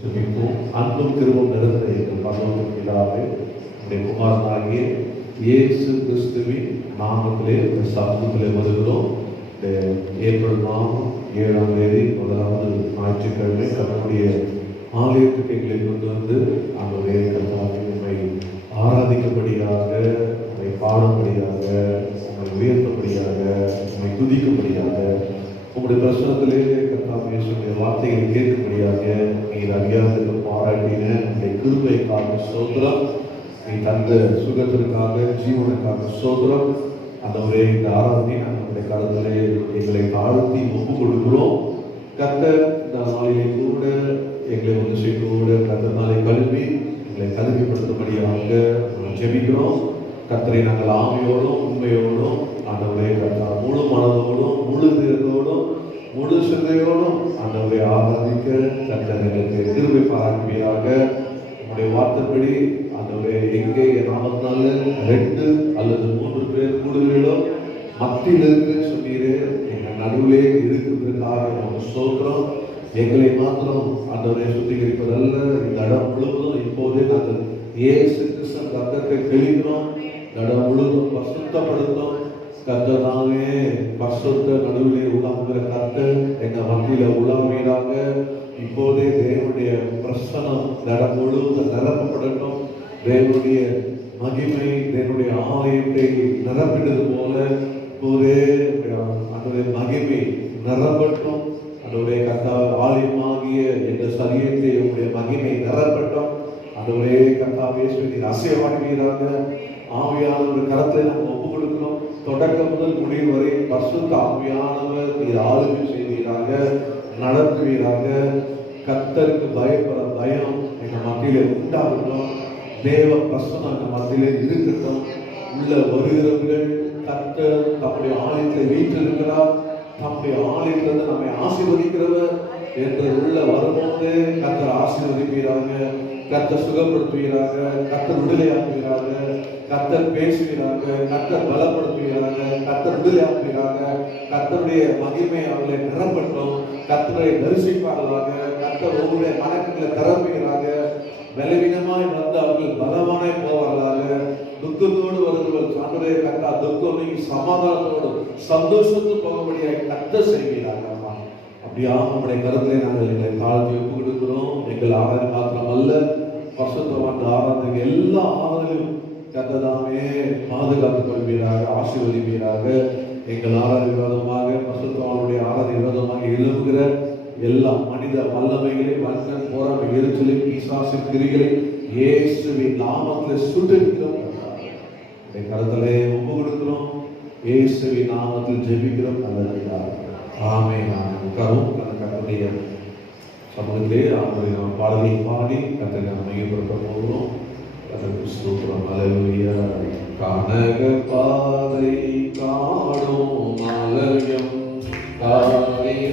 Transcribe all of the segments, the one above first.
ஜெபிப்போம். அன்பும் கிருபையும் நிறைந்த எங்கள் பரலோக பிதாவே, உம்முடைய குமாரனாகிய இயேசு கிறிஸ்துவின் நாமத்திலே இந்த சமூகத்திலே வருகிறோம். இந்த ஏப்ரல் மாதம் 7ஆம் தேதி முதலாவது ஞாயிற்றுக்கிழமை கர்த்தருடைய ஆலயத்துக்கு எங்களை கொண்டு வந்து ஆண்டவரே கர்த்தாவே உம்மை ஆராதிக்கப்படியாக, உம்மை பாடும்படியாக, உம்மை உயர்த்தபடியாக, உம்மை துதிக்கும்படியாக, உங்களுடைய பிரசனத்திலே கர்த்தாவே இயேசுவின் வார்த்தைகளை கேட்கும்படியாக நீர் அறியாத பாராட்டின உங்களுடைய கிருபைக்காக ஸ்தோத்திரம். நீ தந்த சுகத்திற்காக, ஜீவனுக்காக ஸ்தோத்திரம். ஆண்டவரே, இந்த ஆராதனை நம்முடைய கருத்திலே எங்களை தாழ்த்தி ஒப்புக் கொடுக்கிறோம். கர்த்தர் இந்த நாளிலே கூட எங்களை ஒரு செய்தோடு கர்த்தனாலே கழுவி எங்களை கல்விப்படுத்தும்படியாக ஜெபிக்கிறோம். கர்த்தரை நாங்கள் ஆவியோடும் உண்மையோடும் ஆண்டவரே கர்த்தர் முழு மனதோடும் முழு தேர்தோடும் முழு சிந்தையோடும் ஆண்டவரை ஆராதிக்க கர்த்தர் எங்களுக்கு கிருபை பாராட்டுவீராக. உங்களுடைய வார்த்தைப்படி ஆண்டவரே எங்கே நாமத்தினால 2 அல்லது 3 பேர் கூடுகிறீர்களோ மத்தியில் இருக்குன்னு சொன்னீரே, எங்கள் நடுவிலே இருக்கிறதுக்காக நம்ம ஸ்தோத்திரம். எங்களை மாத்திரம் ஆண்டவரை சுத்திகரிப்பதல்ல, இந்த இடம் முழுவதும் இப்போதே நாங்கள் இயேசு கிறிஸ்து ரத்தத்தை தெளிக்கிறோம். இந்த இடம் முழுவதும் பரிசுத்தப்படுத்தும். கர்த்தனாவே பரிசுத்த நடுவிலே உலாவுகிற கர்த்தர் எங்கள் மத்தியில் உலாவீராக. இப்போதே தேவனுடைய பிரசனம் இடம் முழுவதும் நிரப்பப்படட்டும். தேவனுடைய மகிமை தேவனுடைய ஆலயத்தை நிரப்பினது போல இப்போதே அதனுடைய மகிமை நிரப்பட்டும். அதனுடைய ஆலயமாகிய எங்கள் சரீரத்தை உங்களுடைய மகிமை நிரப்பட்டும். அதனுடைய கர்த்தாவே அசைவாடுவீராக. ஆவியானவர் கரத்தை நம்ம ஒப்புக் கொடுக்கிறோம். தொடக்கம் முதல் முடிவு வரை பரிசுத்த ஆவியானவர் நீர் ஆளுகை செய்வீராக, நடத்துவீராக. கர்த்தருக்கு பயப்பட பயம் எங்கள் மத்தியிலே உண்டாகட்டும். தேவ பிரசனம் எங்கள் மத்தியிலே இருக்கட்டும். உள்ள வருகிறவர்கள் கர்த்தர் தம்முடைய ஆலயத்தில் வீற்றிருக்கிறார், தம்முடைய ஆலயத்திலிருந்து நம்மை ஆசீர்வதிக்கிறவர் என்று உள்ள வரும்போது கர்த்தர் ஆசீர்வதிப்பீராக, கர்த்தர் சுகப்படுத்துவீராக, கர்த்தர் விடுதலையாக்குவீராக, கர்த்தர் பேசுவீராக, கர்த்தர் பலப்படுத்துவீராக, கர்த்தர் விடுதலையாக்குவீராக. கர்த்தருடைய மகிமை அவர்களை நிரப்பட்டும். கர்த்தரை தரிசிப்பார்களாக. கர்த்தர் உங்களுடைய மனங்களை திறப்பீராக. பலவீனமாய் வந்து அவர்கள் பலவானாய் போவார்களாக. துக்கத்தோடு வருகிறவர்கள் சான்றைய கர்த்தா துக்கம் நீங்கி சமாதானத்தோடு சந்தோஷத்து போகும்படியாக கர்த்தர் செய்வீராக. அப்படியாக நம்முடைய கருத்திலே நாங்கள் எங்களை தாழ்த்தி ஒப்புக் கொடுக்கிறோம். எங்கள் ஆராதனை மாத்திரம் அல்ல, பரிசுத்தமான ஆராதனை எல்லா ஆராதனையும் கர்த்ததாமே பாதுகாத்துக் கொள்வீராக, ஆசீர்வதிப்பீராக. எங்கள் ஆராதனை விரோதமாக பரிசுத்தவானுடைய ஆராதனை விரோதமாக எழுப்புகிற எல்லா மனித வல்லமைகளை வன்கண் போராமை எரிச்சலை பிசாசு கிரிகளை இயேசுவின் நாமத்தில் சுட்டிருக்கிறோம். கருத்தலை ஒப்பு கொடுக்கிறோம். இயேசுவின் நாமத்தில் ஜெபிக்கிறோம். நல்லதாக ஆமென். உட்காரும் கர்த்தருடைய சமூகத்திலே ஆண்டவரை நாம் பாடலை பாடி கர்த்தரை நாம் மையப்படுத்த போகிறோம். கர்த்தருக்கு ஸ்தோத்திரம். அல்லேலூயா. கனக பாதை காணும் ஆலயம் Thank you.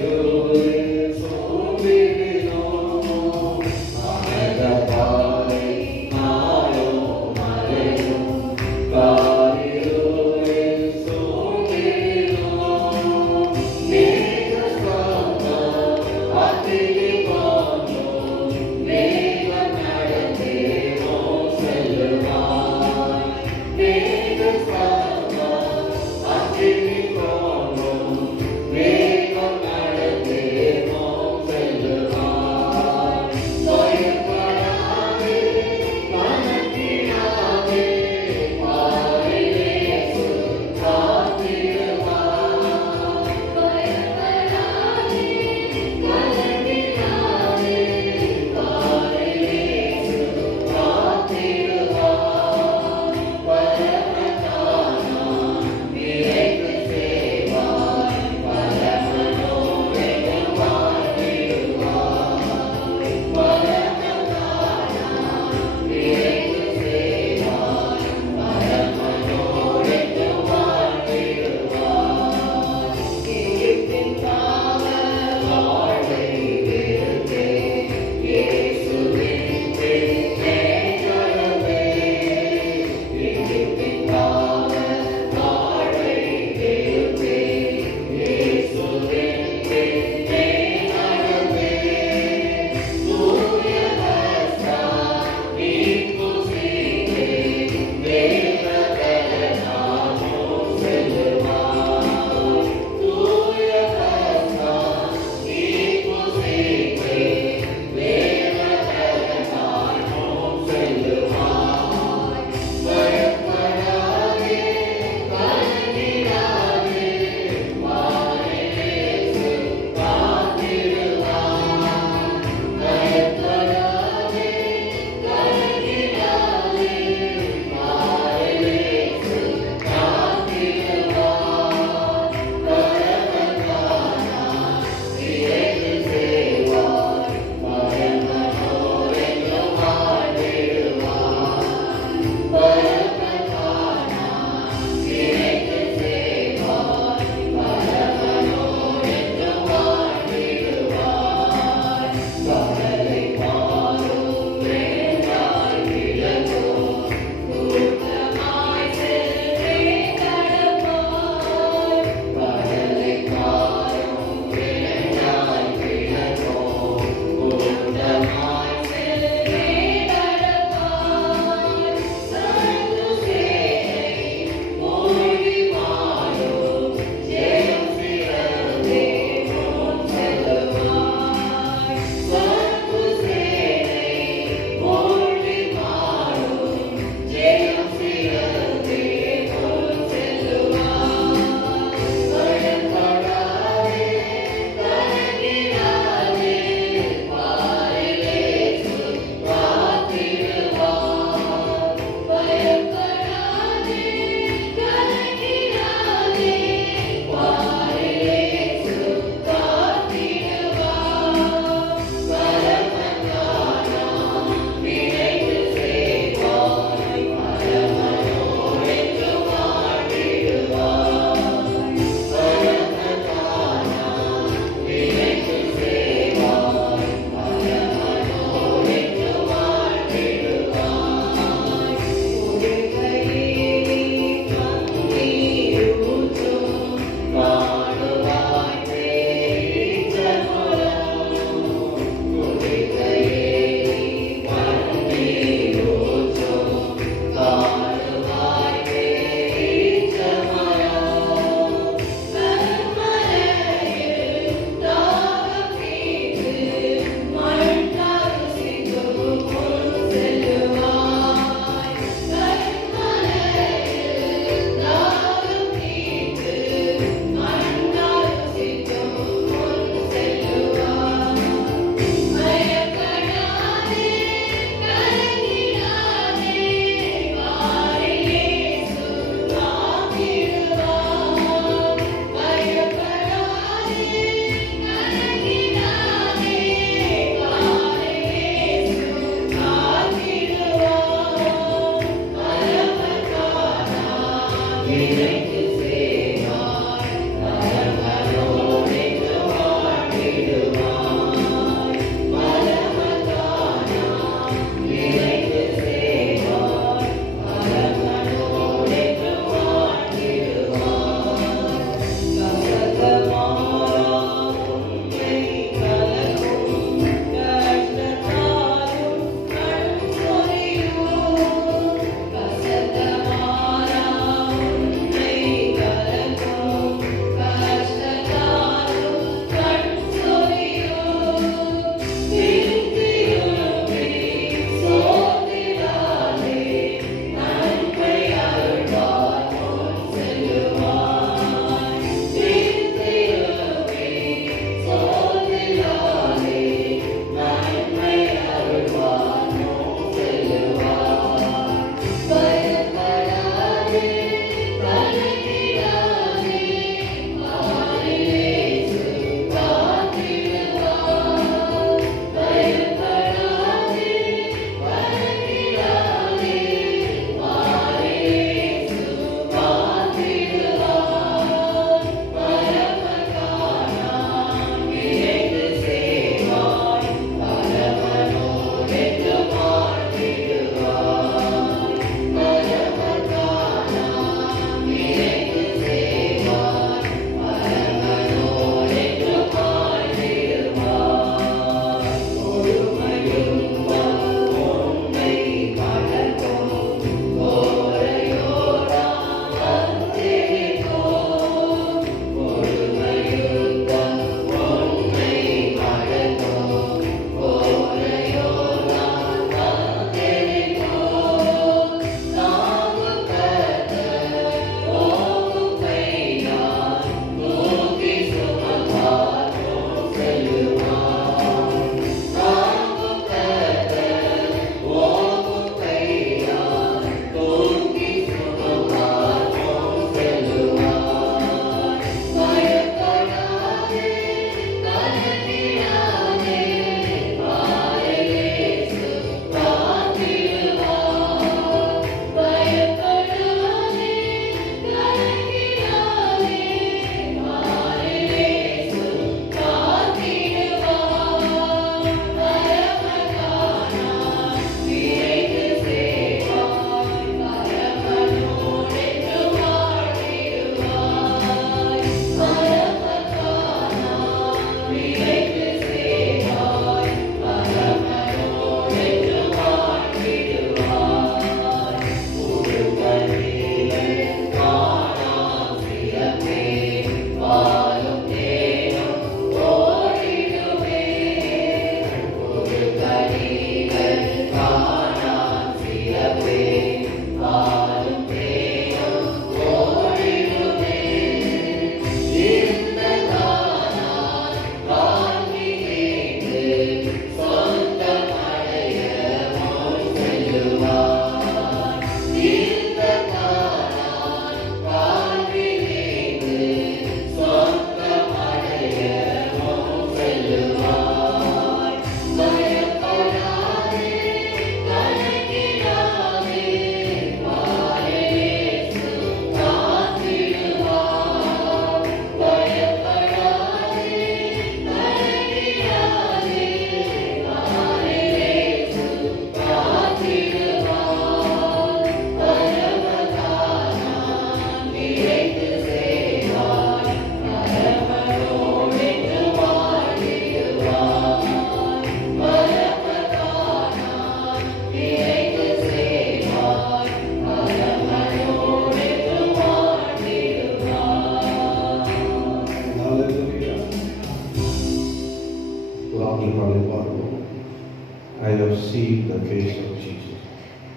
I have seen the face of Jesus.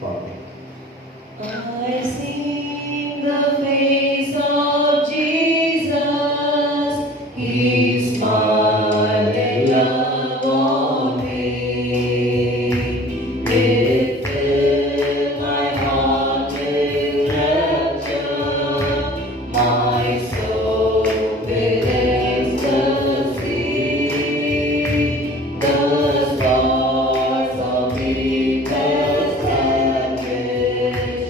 Amen. I see the face of Jesus. He smiled in love on me. It filled my heart with rapture, my soul with ecstasy. The stars of deepest darkness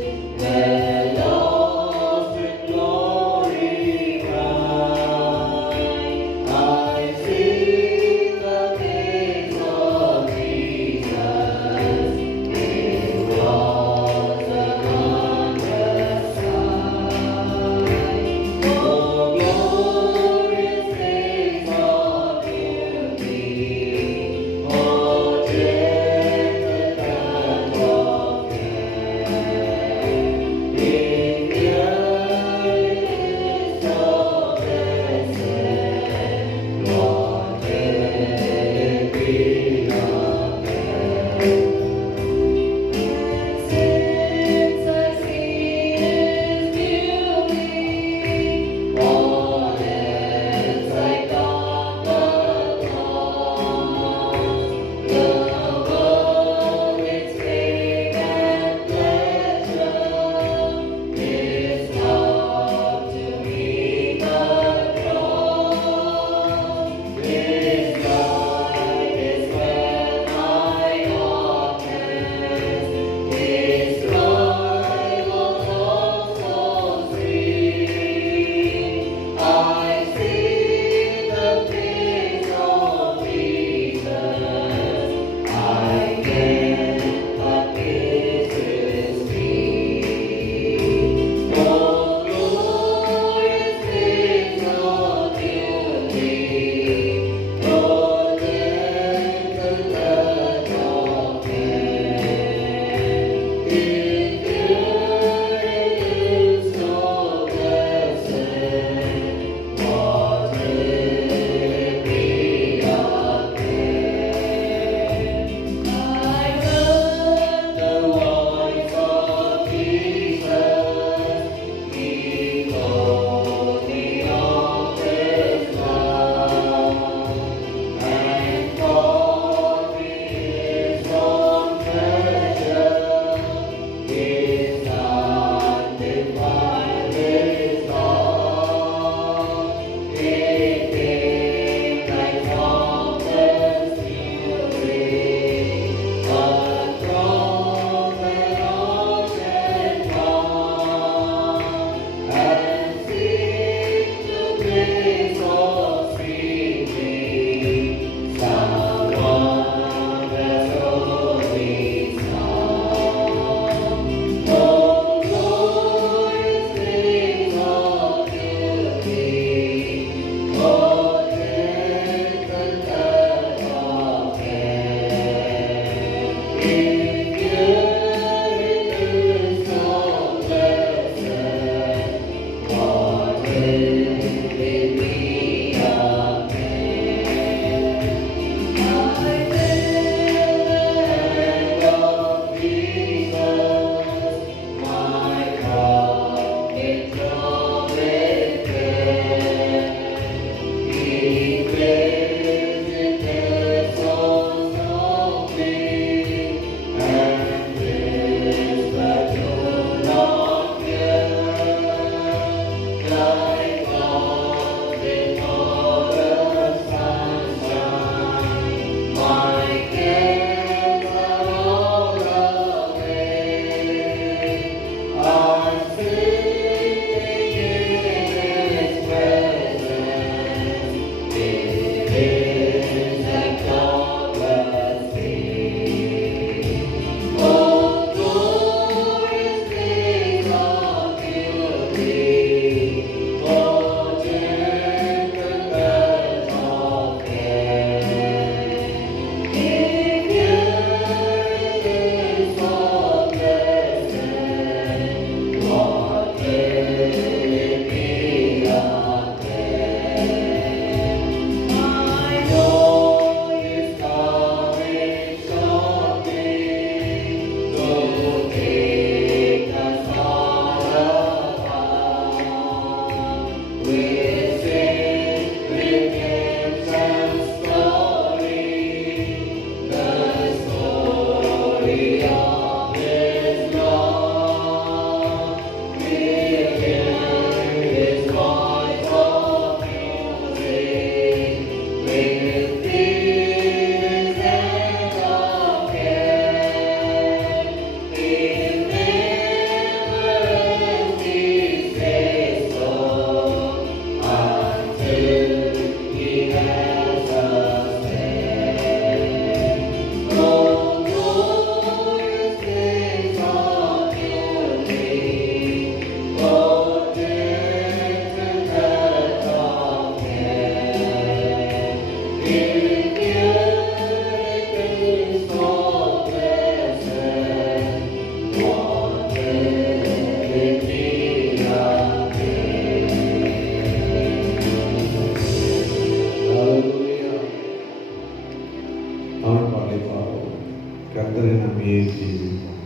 கர்த்தரை நம்பியே ஜீவிப்போம்.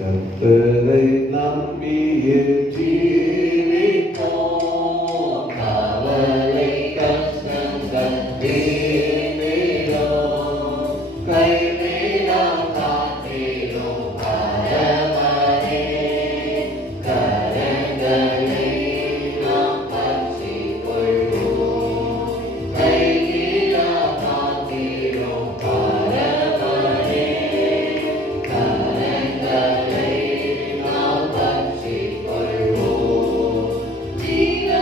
கர்த்தரை நம்பியே ஜீவிப்போம். கவலை கஷ்டங்கள் தீர்ந்திடும். கைவிடாம் காத்திடும் பரமனே. கரங்களை நாம் பற்றிக் கொள்வோம். கைவிடாம் காத்திடும் பரமனே. கரங்களை நாம் பற்றிக் கொள்வோம். ஜீவ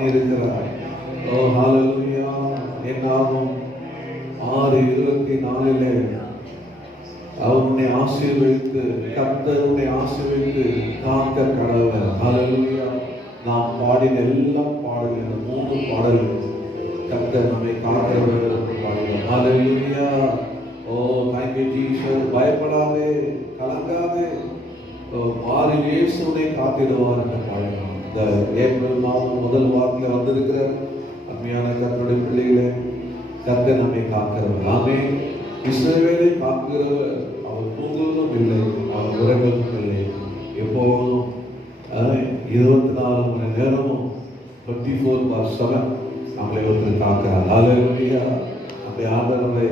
பண்ணியிருக்கிறார். ஓ ஹalleluya. என்னாகும் 6:24 அவனை ஆசீர்வதித்து கர்த்தருடைய ஆசீர்வதித்து காக்க கடவுள். ஹalleluya. நாம் பாடின எல்லா பாடல்கள் 3 பாடல்கள் கர்த்தர் நம்மை காக்கிறவர் பாடுகிறார். ஹalleluya. ஓ thank you Jesus. பயப்படாதே, கலங்காதே, மாறி இயேசுவை காத்திடுவார் என்று பாடுகிறோம். இந்த ஏப்ரல் மாதம் முதல் வாரத்தில் வந்திருக்கிற அருமையான கர்த்தருடைய பிள்ளைகளே, கர்த்தர் நம்மை காக்கிறவர். ஆமென். இஸ்ரவேலை காக்கிறவர். அவர் தூங்குவதும் இல்லை, அவர் உறங்குவதும் இல்லை. எப்போதும் 24 மணி நேரமும் 24/7 நம்மளை வந்து காக்கிறார். ஹalleluya. நம்முடைய ஆண்டவரை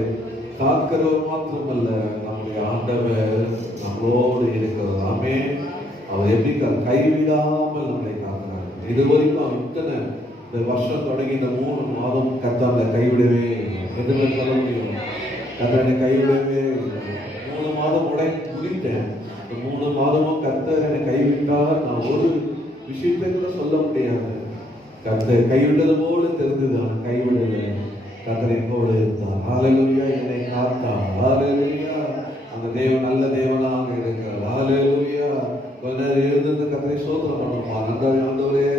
காக்கிறவர் மாத்திரமல்ல, நம்முடைய ஆண்டவர் நம்மளோடு இருக்கிறார். ஆமென். அவர் எப்படி கைவிடாமல் நம்மளை காக்கிறார். இது வரைக்கும் இத்தனை இந்த வருஷம் தொடங்கி இந்த 3 மாதம் கர்த்தரை கைவிடவே எதுவும் சொல்ல முடியும். கர்த்தரை கைவிடவே 3 மாதம் முடித்தேன். இந்த 3 மாதமும் கர்த்தரை கைவிட்டால் நான் ஒரு விஷயத்தை கூட சொல்ல முடியாது. கர்த்தரை கைவிட்டது போல தெரிந்தது, நான் கைவிடலை. கர்த்தர் என்னோடு இருந்தார். ஹalleluya. என்னை காத்தார். ஹalleluya. அந்த தேவன் நல்ல தேவனாக இருக்கிறார். ஹalleluya. கொஞ்ச நேரம் எழுந்து கர்த்தரை ஸ்தோத்திரம் பண்ணுமா. ஆண்டவரே,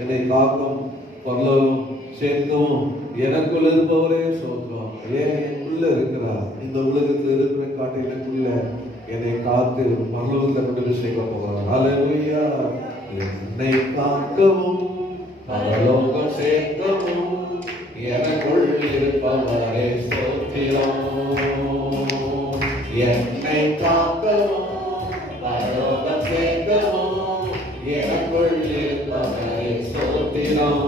என்னை காக்கும் பரலோகம் சேர்க்கவும் எனக்குள்ள இருப்பவரே ஸ்தோத்திரம். உள்ள இருக்கிறார். இந்த உலகத்தில் இருக்கிற காட்டு எனக்குள்ள என்னை காத்து பரலோகத்தை கொண்டு சேர்க்க போகிறார். ஹalleluya. என்னை காக்கவும் பரலோகம் சேர்க்கவும் எனக்குள் இருப்பவரே ஸ்தோத்திரம். என்னை காக்கவும் பரலோகம் சேர்க்கவும் எனக்குள் இருப்பவரே ஸ்தோத்திரம்.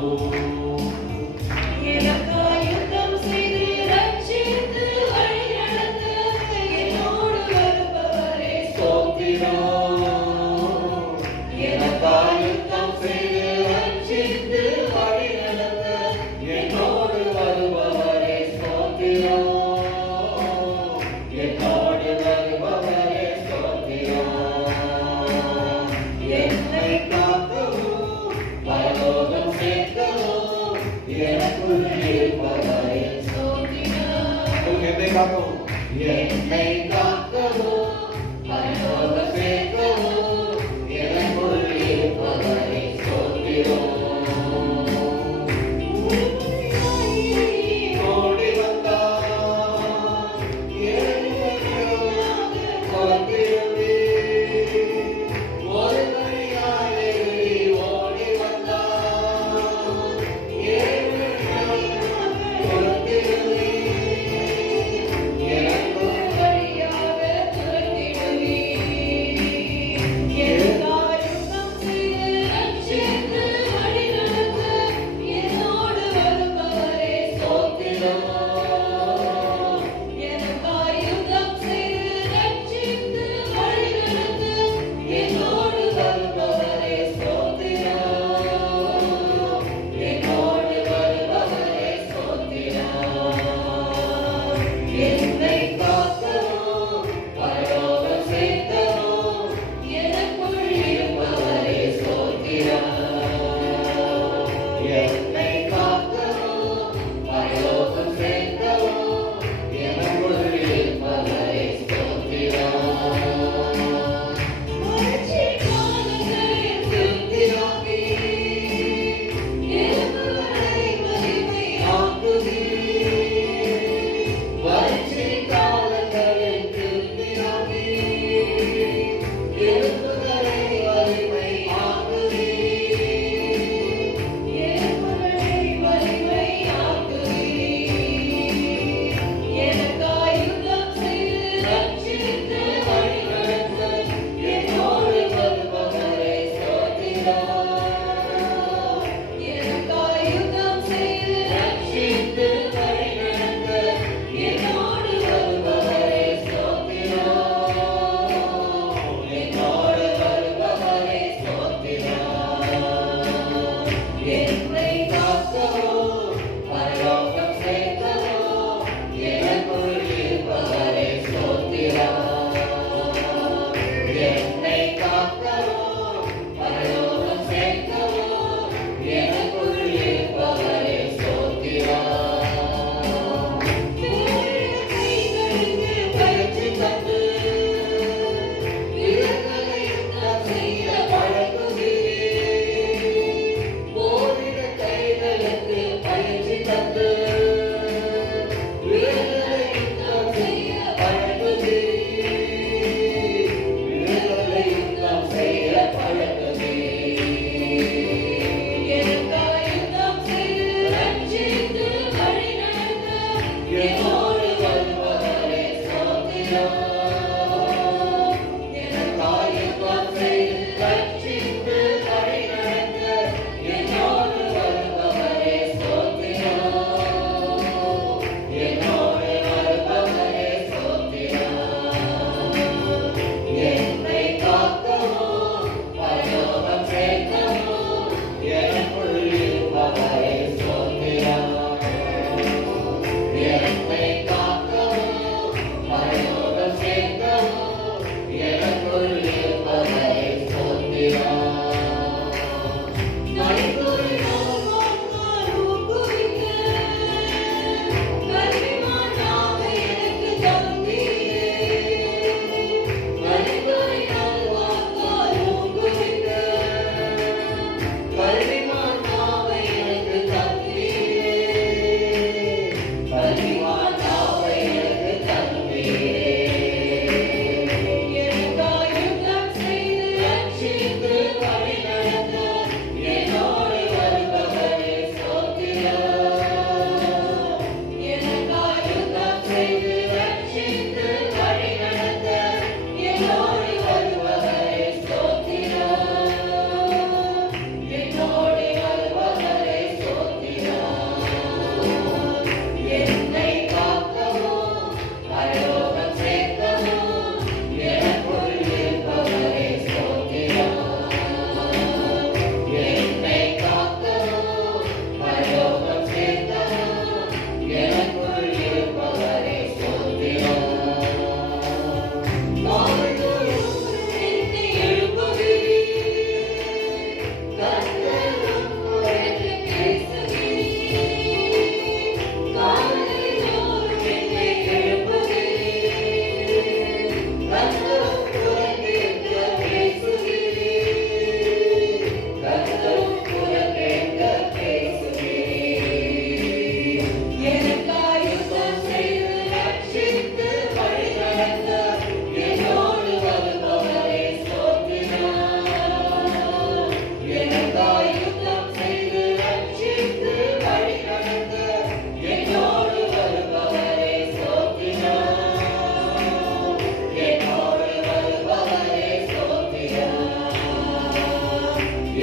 என்னை காக்கவும் பரலோகம் சேர்க்கவும் எனக்குள் இருப்பவரே ஸ்தோத்திரம். ஓடி வந்தார் ஒரு வழியாய் ஓடி வந்தார்.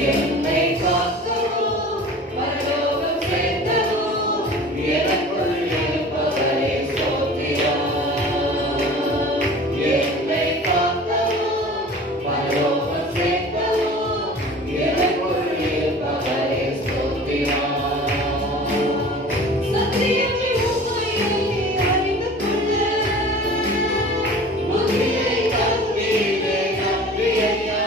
என்னை காக்கவும் பரலோகம் சேர்க்கவும் எனக்குள் இருப்பவரே ஸ்தோத்திரம். என்னை காக்கவும் பரலோகம் சேர்க்கவும் எனக்குள் இருப்பவரே ஸ்தோத்திரம். சத்தியத்தை உண்மையை அறிந்து கொள்ள புத்தியை தந்தீரே நன்றி ஐயா.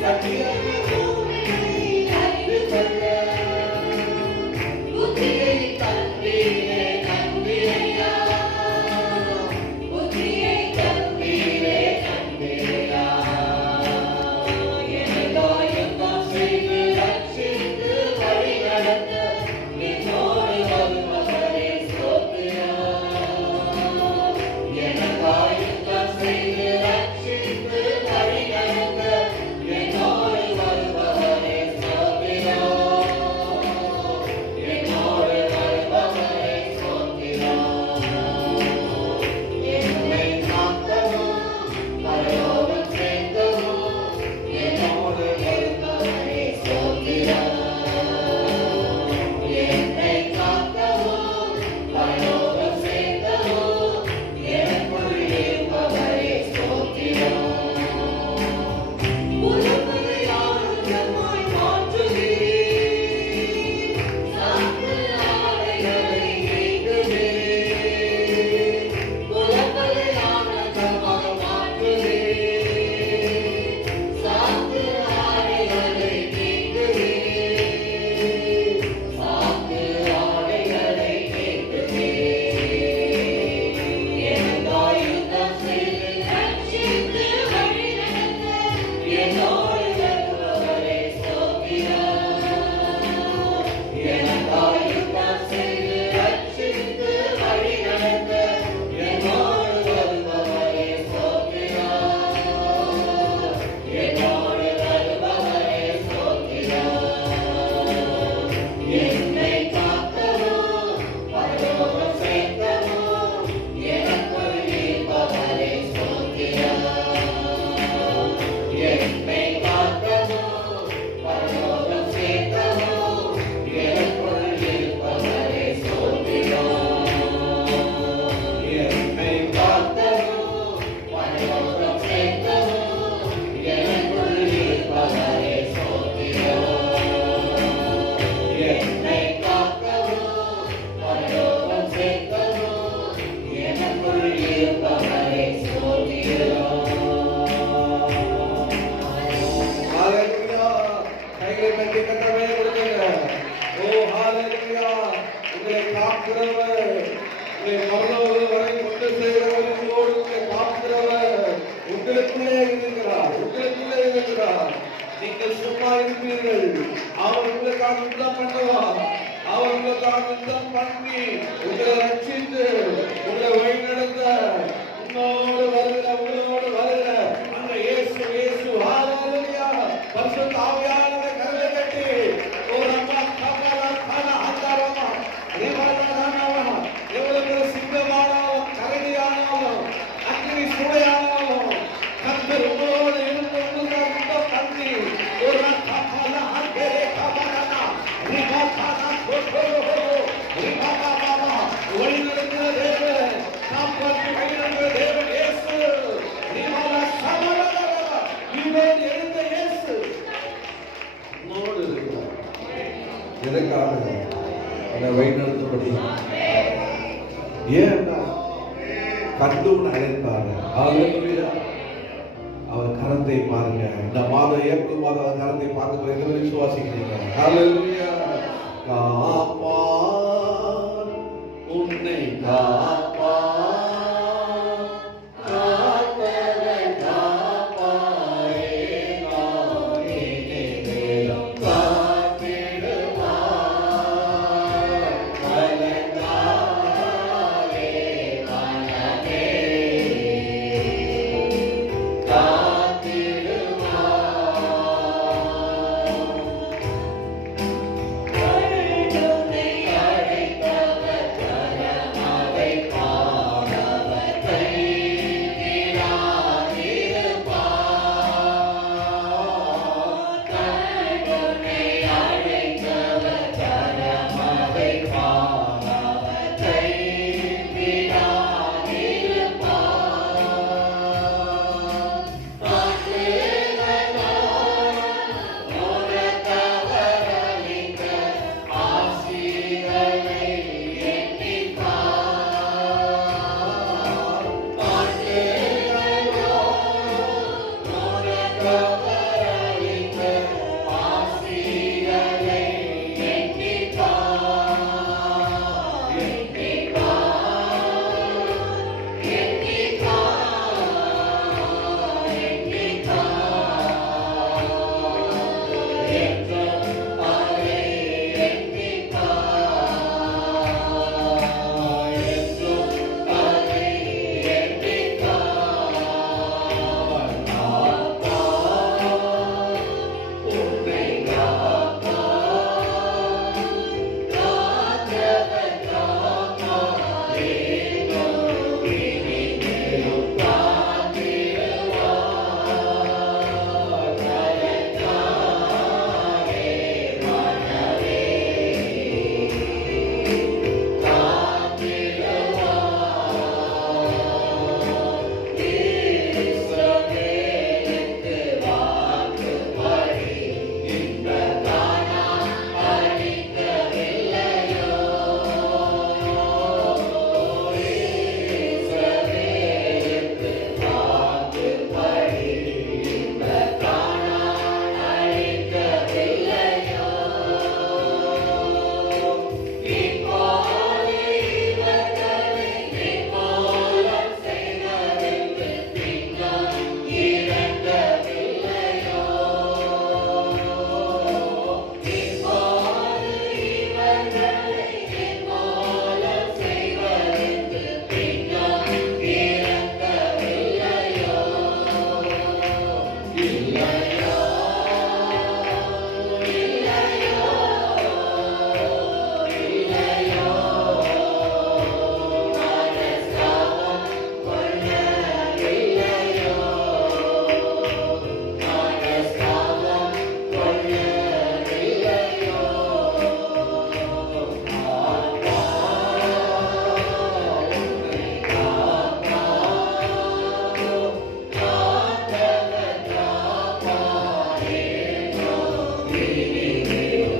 சத்தியத்தை உண்மையை அறிந்து கொள்ள புத்தியை தந்தீரே நன்றி ஐயா. புத்தியை தந்தீரே நன்றி ஐயா. எனக்காய் யுத்தம் செய்து ரட்சித்து வழி நடத்த என்னோடு வருபவரே ஸ்தோத்திரம். எனக்காய் யுத்தம் செய்து ரட்சித்து வழி நடத்த என்னோடு வருபவரே ஸ்தோத்திரம். என்னோடு வருபவரே ஸ்தோத்திரம். என்னை காக்கவும் பரலோகம் சேர்க்கவும் என்னோடு வருபவரே ஸ்தோத்திரம். என்னை காக்கவும் பரலோகம் சேர்க்கவும் எனக்குள் இருப்பவரே ஸ்தோத்திரம். உலகை ஆனந்தமாய் மாற்றுவீர். சாக்கு ஆடைகளை நீக்குவீர். உலகை ஆனந்தமாய் மாற்றுவீர். சாக்கு ஆடைகளை நீக்குவீர். சாக்கு ஆடைகளை நீக்குவீர். எனக்காய் யுத்தம் செய்து ரட்சித்து வழி நடத்த என்னோடு வருபவரே ஸ்தோத்திரம். எனக்காய் யுத்தம் செய்து ரட்சித்து வழி நடத்த என்னோடு வருபவரே ஸ்தோத்திரம். என்னோடு வருபவரே ஸ்தோத்திரம். என்னை காக்கவும் பரலோகம் சேர்க்கவும் எனக்குள் இருப்பவரே ஸ்தோத்திரம். என்னை காக்கவும் பரலோகம் சேர்க்கவும் எனக்குள் இருப்பவரே ஸ்தோத்திரம். என்னை காக்கவும் பரலோகம் சேர்க்கவும் எனக்குள் இருப்பவரே ஸ்தோத்திரம். என்னை காக்கவும் பரலோகம் சேர்க்கவும் எனக்குள் இருப்பவரே ஸ்தோத்திரம். ஹalleluya. கைகளை தட்டி கர்த்தரை கொடுங்க. ஓ ஹalleluya. உங்களை காக்கிறவர், உங்களை பரலோகம் வரை கொண்டு செல்கிறவர், உங்களை காக்கிறவர் உங்களுக்குள்ளே இருக்கிறார். உங்களுக்குள்ளே இருக்கிறார். நீங்கள் சும்மா இருப்பீர்கள். அவர் உங்களுக்காக யுத்தம் பண்ணுவார். அவர் உங்களுக்காக யுத்தம் பண்ணி உங்களை ரட்சித்து உங்களை வழிநடத்த உங்களோடு வருகிற அந்த இயேசு இயேசு ஹalleluya. பரிசுத்த ஆவியானவரை கரங்களை தட்டி ஓ ரப்பா கபலா கன அந்தரமா ரிவாலனாமா எவ்வளவு சிங்கமானாலும் கரடியானாலும் அக்னி சூளையானாலும் கர்த்தர் உங்களோடு இருந்து உங்களுக்காக யுத்தம் பண்ணி ஒரு கபலா அந்தரே கபலனா ரிவாலனா கோட்டோரோ ரிவாலனா வழிநடத்துகிற தேவன், காப்பாற்றி வழிநடத்துகிற தேவன் இயேசு. ரிவாலா சமரலா இவன் எழுந்த இயேசு உன்னோடு இருக்கிறார். எதற்காக? அதை வழிநடத்தும்படி. ஏன்னா கண்டு அழைத்தார். ஹalleluya. அவர் கரத்தை பாருங்க. இந்த மாதம் ஏப்ரல் மாதம் அவர் கரத்தை பார்த்து எத்தனை விசுவாசிக்கிறீங்க? ஹalleluya. காப்பார் உன்னை காப்பார், காப்பவர் காப்பாரே நானே மேலும் காத்திடுவார் கலங்காதே மனமே காத்திடுவார். கருணை அழைத்தவர் கரமதை வீழ்ச்சியில்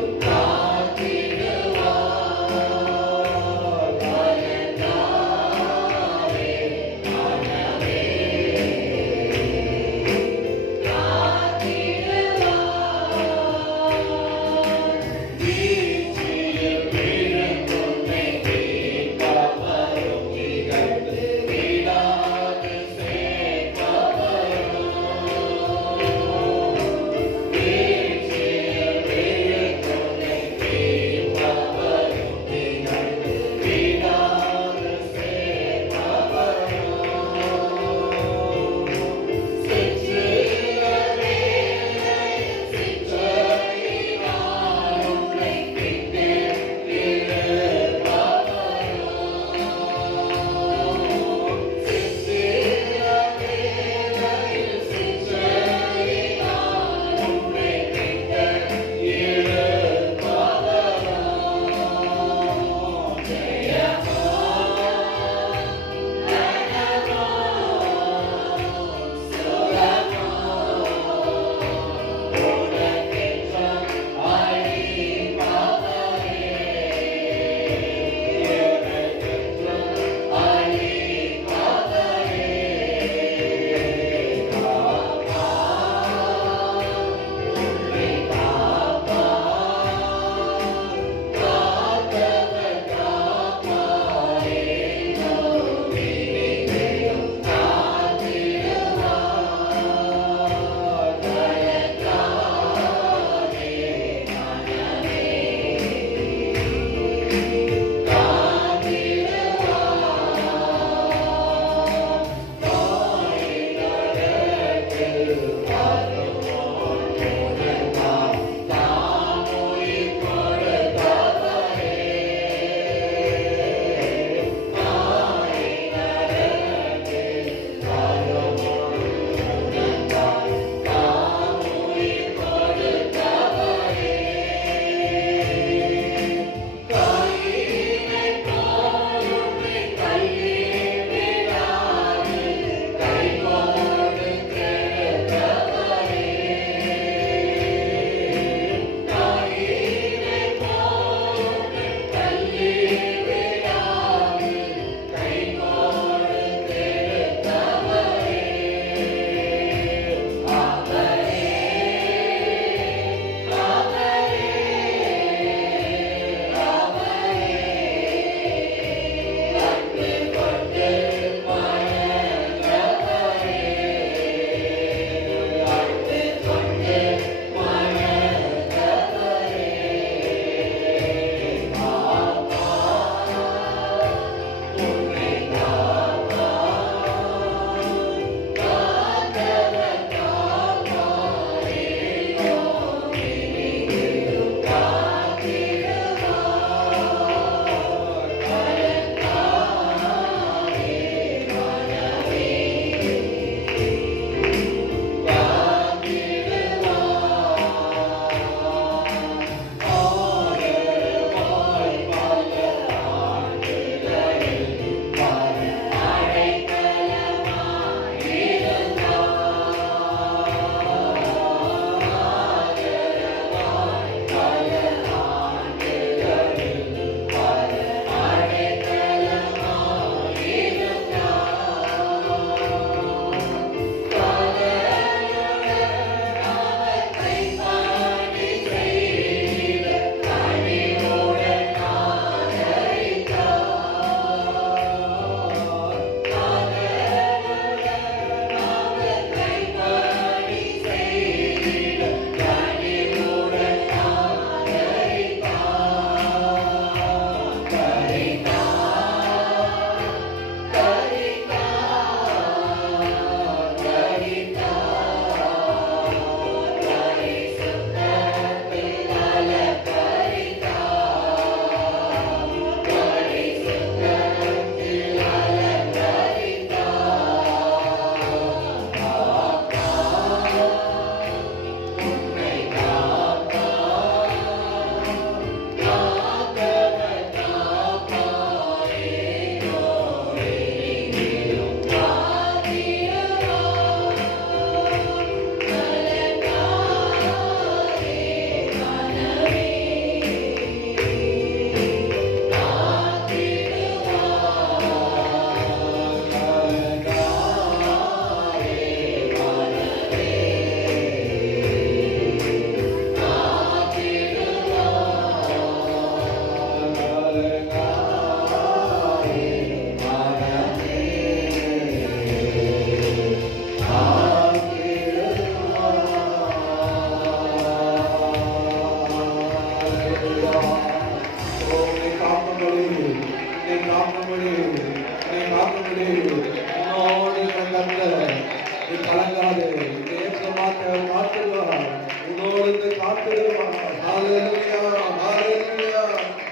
காத்திடுவார். ஹalleluya, ஹalleluya.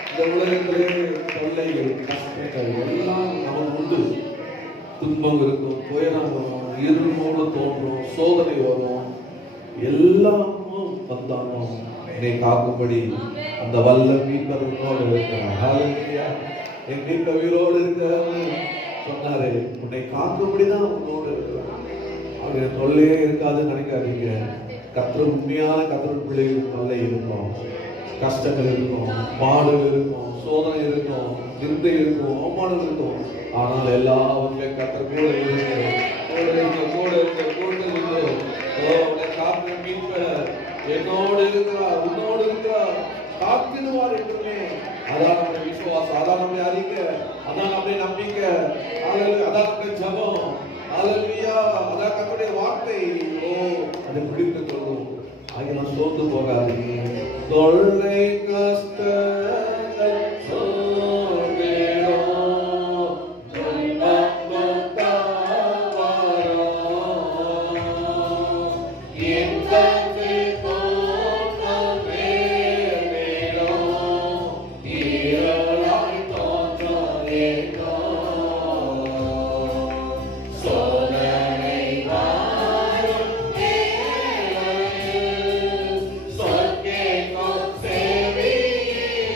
இந்த உலகத்திலே தொல்லைகள், கஷ்டங்கள் எல்லாம் நமக்கு உண்டு. துன்பம் இருக்கும், துயரம் வரும், இருமோடு தோன்றும், சோதனை வரும். எல்லாமும் வந்தாலும் என்னை காக்கும்படி அந்த வல்ல மீட்பர் உன்னோடு இருக்கிறார். ஹalleluya. என் மீட்பர் உயிரோடு இருக்கிறார் சொன்னாரு. உன்னை காக்கும்படிதான் உன்னோடு இருக்கிறார். அவருடைய தொல்லையே இருக்காதுன்னு நினைக்காதீங்க. கர்த்தர் உண்மையான கர்த்தர் பிள்ளைகள் தொல்லை இருக்கும், கஷ்டங்கள் இருக்கும், பாடுகள் இருக்கும், சோதனை இருக்கும், நிந்தை இருக்கும், அவமானம் இருக்கும். ஆனால் எல்லாவற்றையும் கர்த்தர் கூட காத்து மீட்பர் என்னோடு இருக்கிறார், உன்னோடு இருக்கிறார், காத்திடுவார் என்றுமே. அதான் நம்முடைய விசுவாசம், அதான் நம்முடைய அறிக்கை, அதான் நம்முடைய நம்பிக்கை, அதான் நம்முடைய ஜபம். ஹalleluya. அதான் கர்த்தருடைய வார்த்தை. ஓ, அதை பிடித்துக் கொள்ளும். ஆகிய சோர்ந்து போகாதீங்க. தொல்லை கஷ்டங்கள் சோர்ந்திடோ, துன்பம் தாவரோ, இன்பத்தை தோற்றம் வேண்டிடோ, இருளாய் தோன்றும் ஏதோ, சோதனை வாரும் வேளையில் சொற்கேட்கும் செவியே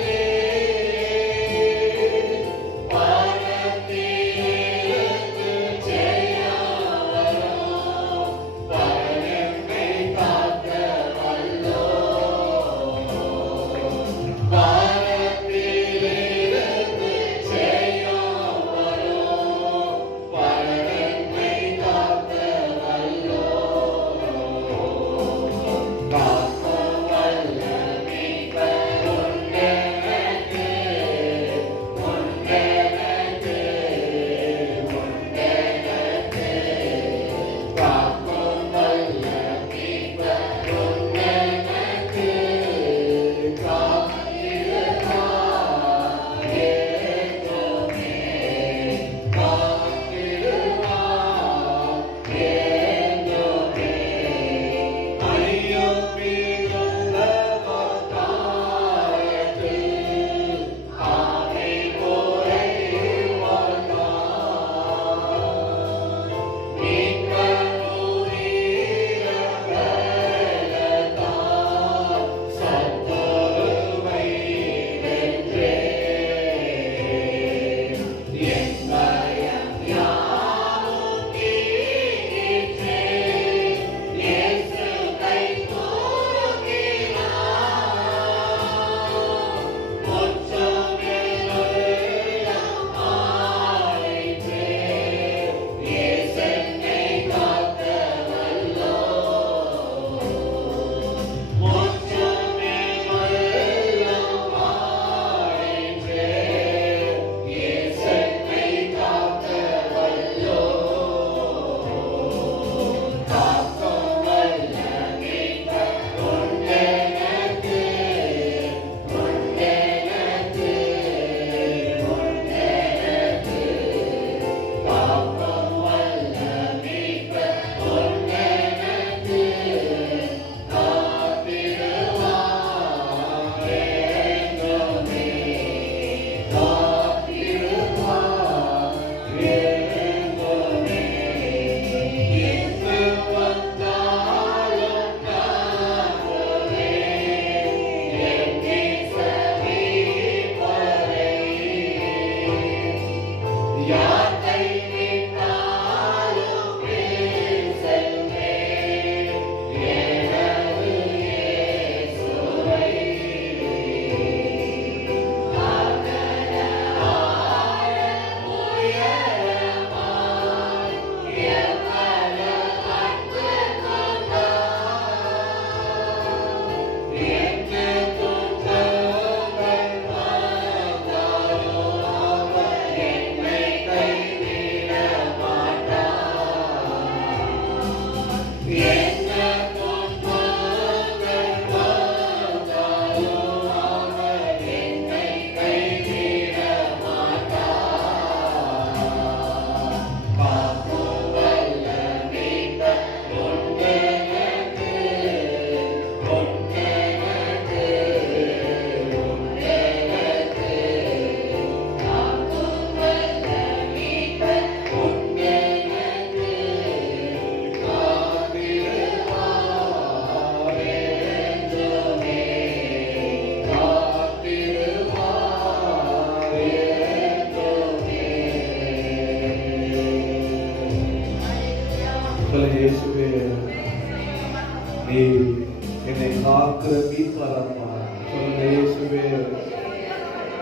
காக்கிற மீட்பரப்பா. சொல்லுங்க இயேசுவே,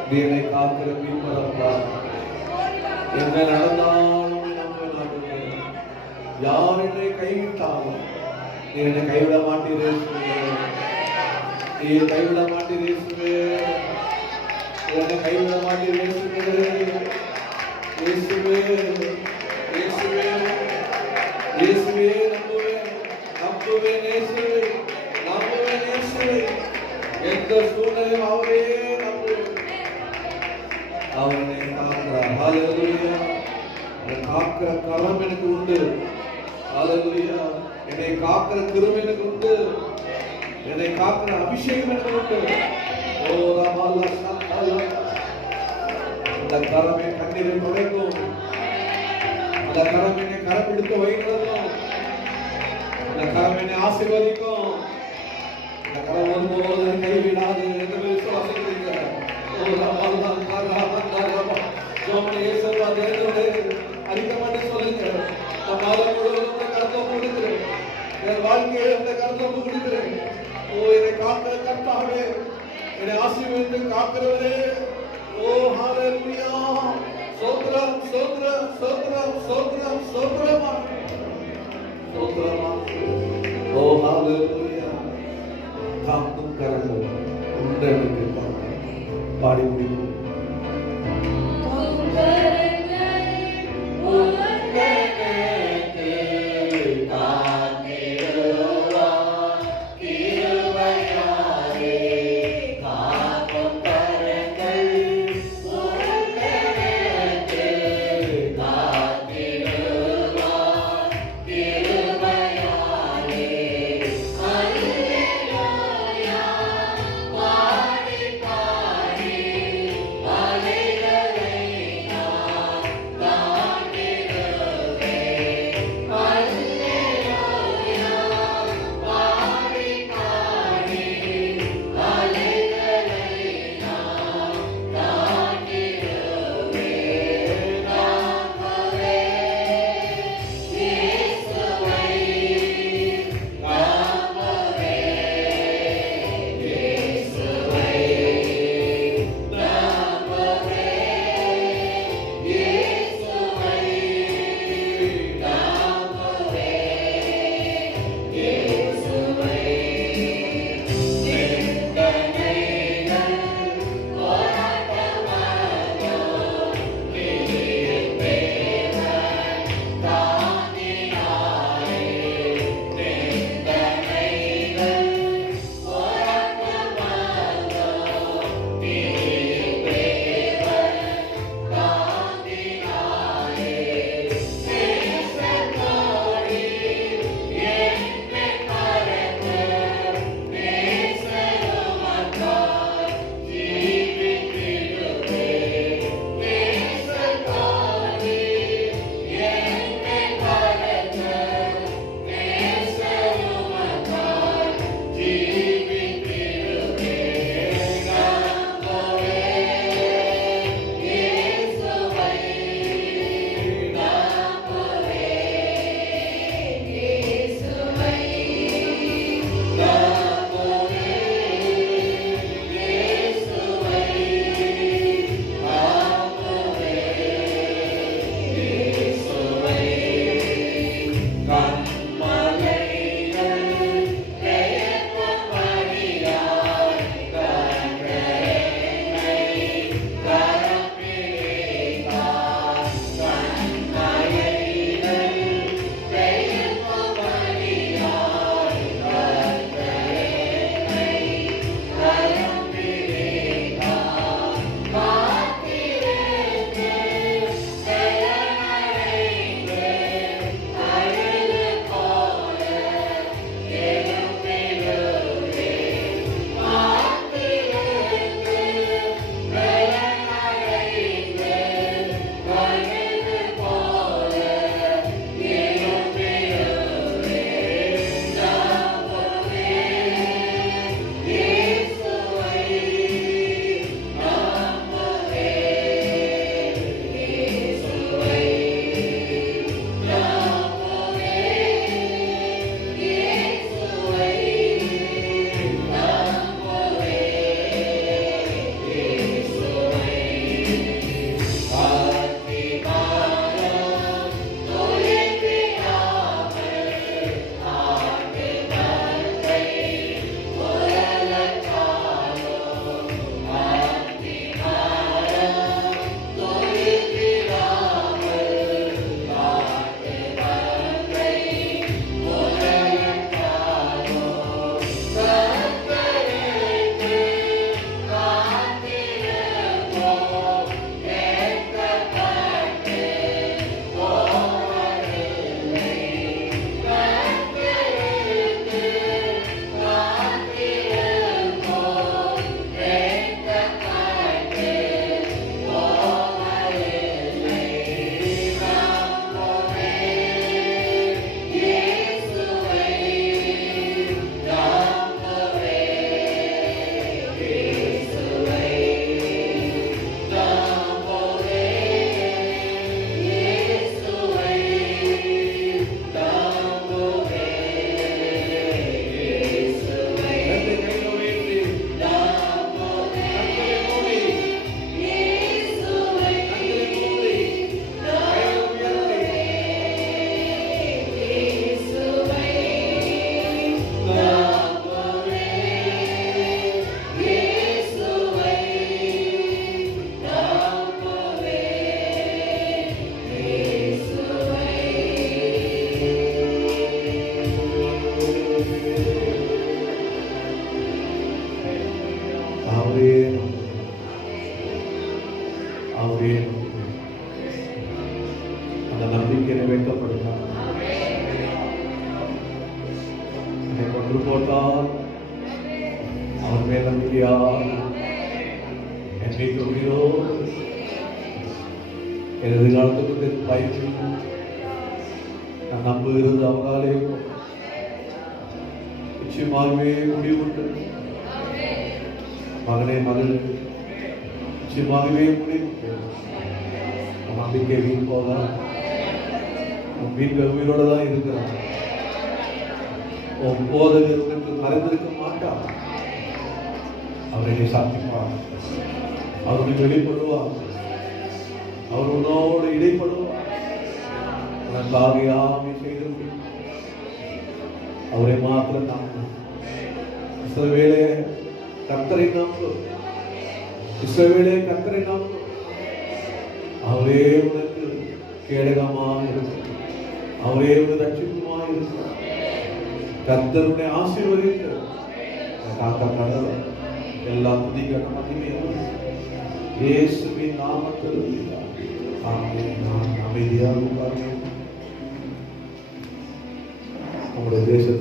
நீ என்னை காக்கிற மீட்பரப்பா. என்ன நடந்தாலும் நம்புவேன் ஆண்டவரே. யார் என்னை கைவிட்டாலும் நீ என்னை கைவிட மாட்டீர் இயேசுவே. நீ கைவிட மாட்டீர் இயேசுவே. என்னை கைவிட மாட்டீர் இயேசுவே. இயேசுவே, இயேசுவே, இயேசுவே நம்புவேன், நம்புவேன் இயேசுவே, நம்புவேன் இயேசுவே. எந்த சூழ்நிலையும் அவரே நம்புவேன். அவனை காக்கிறார். ஹல்லேலூயா. அவனை காக்கிற கரம் எனக்கு உண்டு. ஹல்லேலூயா. என்னை காக்கிற கிருபை எனக்கு உண்டு. என்னை காக்கிற அபிஷேகம் எனக்கு உண்டு. ஓ ரமலா சந்தலா. அந்த கரமே கண்ணீரை துடைக்கும். அந்த கரம் என்னை கரம் பிடித்து வைக்கிறதும். அந்த கரம் என்னை ஆசீர்வதிக்கும். அந்த கரம் ஒருபோது கைவிடாது என்று விசுவாசிக்கிறீங்க. ஓ ரமலா கரமந்தரமா. ஜோமனே இயேசுவா தேவனே அதிகமாக சொல்லுங்க. நான் மாதம் முழுவதும் இந்த கரத்தை கொடுக்கிறேன். என் வாழ்க்கையை இந்த கரத்தை கொடுக்கிறேன். ஓ என்னை காக்கிற கர்த்தாவே, என்னை ஆசீர்வதித்து காக்கிறவரே. ஓ ஹல்லேலூயா. ஸ்தோத்திரம், ஸ்தோத்திரம், ஸ்தோத்திரம், ஸ்தோத்திரம், ஸ்தோத்திரமா, ஸ்தோத்திரமா. ஓ ஹல்லேலூயா. காக்கும் கரங்கள் உண்டெடுத்து பாடி முடியும். நம்பிக்கையாக என்னை தொழிலோ எனது காலத்துக்கு பயத்தில் நான் நம்புகிறது அவராலே நிச்சயமாகவே முடிவுண்டு. மகனே மகள் நிச்சயமாகவே முடிவுண்டு. நம்பிக்கை வீண் போக வீட்டில் உயிரோட தான் இருக்கிறான். போதகர் உனக்கு மறைந்திருக்க மாட்டான். அவரை சாத்திப்பார், அவருக்கு வெளிப்படுவார், அவர் உன்னோடு இடைப்படுவார். உனக்காக யாவை செய்து முடியும். அவரை மாத்திரம் நம்பும். இஸ்ரவேலே கர்த்தரை நம்பு, இஸ்ரவேலே கர்த்தரை நம்பு. அவரே உனக்கு கேடகமாக இருக்கும், அவரே ஒரு ரட்சிப்புமாக இருக்கும். கர்த்தருடைய ஆசீர்வதித்து காக்க கடவுள் எல்லா துதிகளும் மகிமையும் இயேசுவின் நாமத்தில் அமைதியாக உட்கார்ந்து நம்முடைய தேசத்தில்